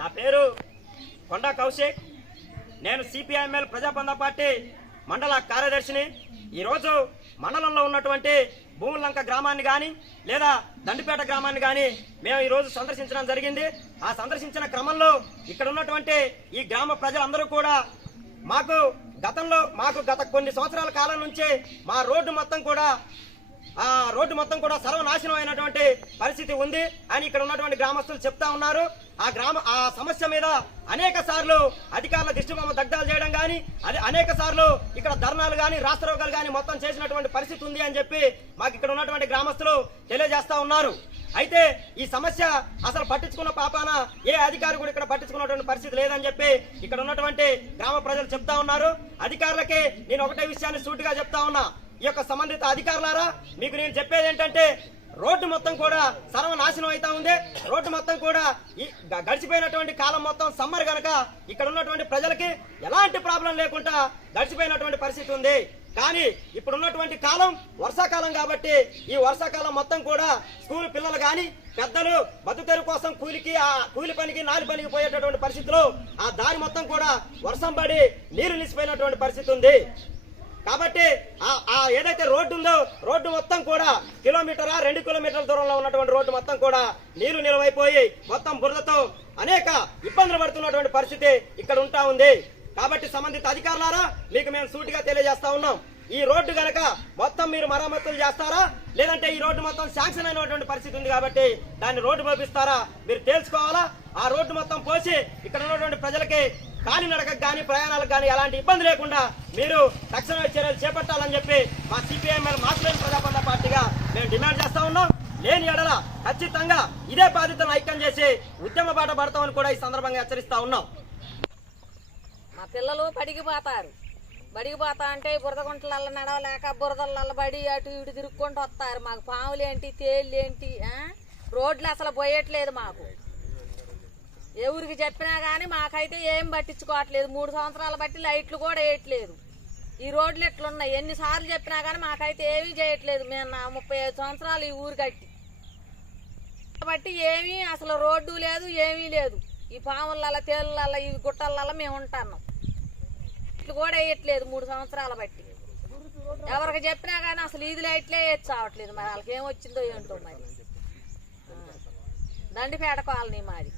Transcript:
నా పేరు కొండా కౌశిక్. నేను సిపిఐఎంఎల్ ప్రజాబంధ పార్టీ మండల కార్యదర్శిని. ఈరోజు మండలంలో ఉన్నటువంటి భూములంక గ్రామాన్ని కానీ లేదా దండిపేట గ్రామాన్ని కానీ మేము ఈరోజు సందర్శించడం జరిగింది. ఆ సందర్శించిన క్రమంలో ఇక్కడ ఉన్నటువంటి ఈ గ్రామ ప్రజలందరూ కూడా మాకు గతంలో మాకు గత కొన్ని సంవత్సరాల కాలం నుంచి మా రోడ్డు మొత్తం కూడా ఆ రోడ్డు మొత్తం కూడా సర్వనాశనం అయినటువంటి పరిస్థితి ఉంది అని ఇక్కడ ఉన్నటువంటి గ్రామస్తులు చెప్తా ఉన్నారు. ఆ గ్రామ ఆ సమస్య మీద అనేక సార్లు అధికారుల దృష్టి మమ్మ దగ్ధాలు చేయడం కానీ అదే అనేక సార్లు ఇక్కడ ధర్నాలు కానీ రాష్ట్రోగాలు కానీ మొత్తం చేసినటువంటి పరిస్థితి ఉంది అని చెప్పి మాకు ఇక్కడ ఉన్నటువంటి గ్రామస్తులు తెలియజేస్తా ఉన్నారు. అయితే ఈ సమస్య అసలు పట్టించుకున్న పాపాన ఏ అధికారి కూడా ఇక్కడ పట్టించుకున్నటువంటి పరిస్థితి లేదని చెప్పి ఇక్కడ ఉన్నటువంటి గ్రామ ప్రజలు చెప్తా ఉన్నారు. అధికారులకి నేను ఒకటే విషయాన్ని సూటిగా చెప్తా ఉన్నా. ఈ యొక్క సంబంధిత అధికారులారా మీకు నేను చెప్పేది ఏంటంటే రోడ్డు మొత్తం కూడా సర్వనాశనం అవుతా ఉంది. రోడ్డు మొత్తం కూడా ఈ గడిచిపోయినటువంటి కాలం మొత్తం సమ్మర్ గనక ఇక్కడ ఉన్నటువంటి ప్రజలకి ఎలాంటి ప్రాబ్లం లేకుండా గడిచిపోయినటువంటి పరిస్థితి ఉంది. కానీ ఇప్పుడు ఉన్నటువంటి కాలం వర్షాకాలం కాబట్టి ఈ వర్షాకాలం మొత్తం కూడా స్కూల్ పిల్లలు కానీ పెద్దలు బతుతెరు కోసం కూలికి ఆ కూలి పనికి నాలి పనికి పోయేటటువంటి పరిస్థితిలో ఆ దారి మొత్తం కూడా వర్షం పడి నీరు నిలిచిపోయినటువంటి పరిస్థితి ఉంది. కాబట్టి ఆ ఆ ఏదైతే రోడ్డు ఉందో రోడ్డు మొత్తం కూడా కిలోమీటరా రెండు కిలోమీటర్ల దూరంలో ఉన్నటువంటి రోడ్డు మొత్తం కూడా నీరు నిలవైపోయి మొత్తం బురదతో అనేక ఇబ్బందులు పడుతున్నటువంటి పరిస్థితి ఇక్కడ ఉంటా ఉంది. కాబట్టి సంబంధిత అధికారులారా మీకు మేము సూటిగా తెలియజేస్తా ఉన్నాం. ఈ రోడ్డు గనక మొత్తం మీరు మరమ్మతులు చేస్తారా? లేదంటే ఈ రోడ్డు మొత్తం శాంక్షన్ అయినటువంటి పరిస్థితి ఉంది కాబట్టి దాన్ని రోడ్డు పంపిస్తారా మీరు తేల్చుకోవాలా? ఆ రోడ్డు మొత్తం పోసి ఇక్కడ ఉన్నటువంటి ప్రజలకి కాలినడకకు కానీ ప్రయాణాలకు కానీ ఎలాంటి ఇబ్బంది లేకుండా మీరు తక్షణ చర్యలు చేపట్టాలని చెప్పి మా సిపిఐఎంఎల్ మాసులేని ప్రజాబంధ పార్టీగా మేము డిమాండ్ చేస్తా ఉన్నాం. లేని ఎడల ఖచ్చితంగా ఇదే బాధ్యతను ఐక్యం చేసి ఉద్యమ బాట పడతామని కూడా ఈ సందర్భంగా హెచ్చరిస్తా ఉన్నాం. మా పిల్లలు పడిగిపోతారు. బడిగిపోతా అంటే బురద గుంటలల్ల నడవలేక బురదలల్లో బడి అటు ఇటు తిరుక్కుంటూ వస్తారు. మాకు పాములు ఏంటి తేళ్ళు ఏంటి రోడ్లు అసలు పోయట్లేదు మాకు. ఎవరికి చెప్పినా కానీ మాకైతే ఏం పట్టించుకోవట్లేదు. మూడు సంవత్సరాలు బట్టి లైట్లు కూడా వేయట్లేదు. ఈ రోడ్లు ఎట్లున్నాయి? ఎన్నిసార్లు చెప్పినా కానీ మాకైతే ఏమీ చేయట్లేదు. మేము నా ముప్పై ఐదు సంవత్సరాలు ఈ ఊరు కట్టి. కాబట్టి ఏమీ అసలు రోడ్డు లేదు ఏమీ లేదు. ఈ పాములల్ల తేళ్ళల్ల ఈ గుట్టలల్ల మేము ఉంటున్నాం. ఇట్లు కూడా వేయట్లేదు మూడు సంవత్సరాల బట్టి. ఎవరికి చెప్పినా కానీ అసలు ఇది లైట్లే వేయచ్చు మరి వాళ్ళకి ఏం వచ్చిందో ఏంటో మరి. దండిపేట కాలనీ మాది.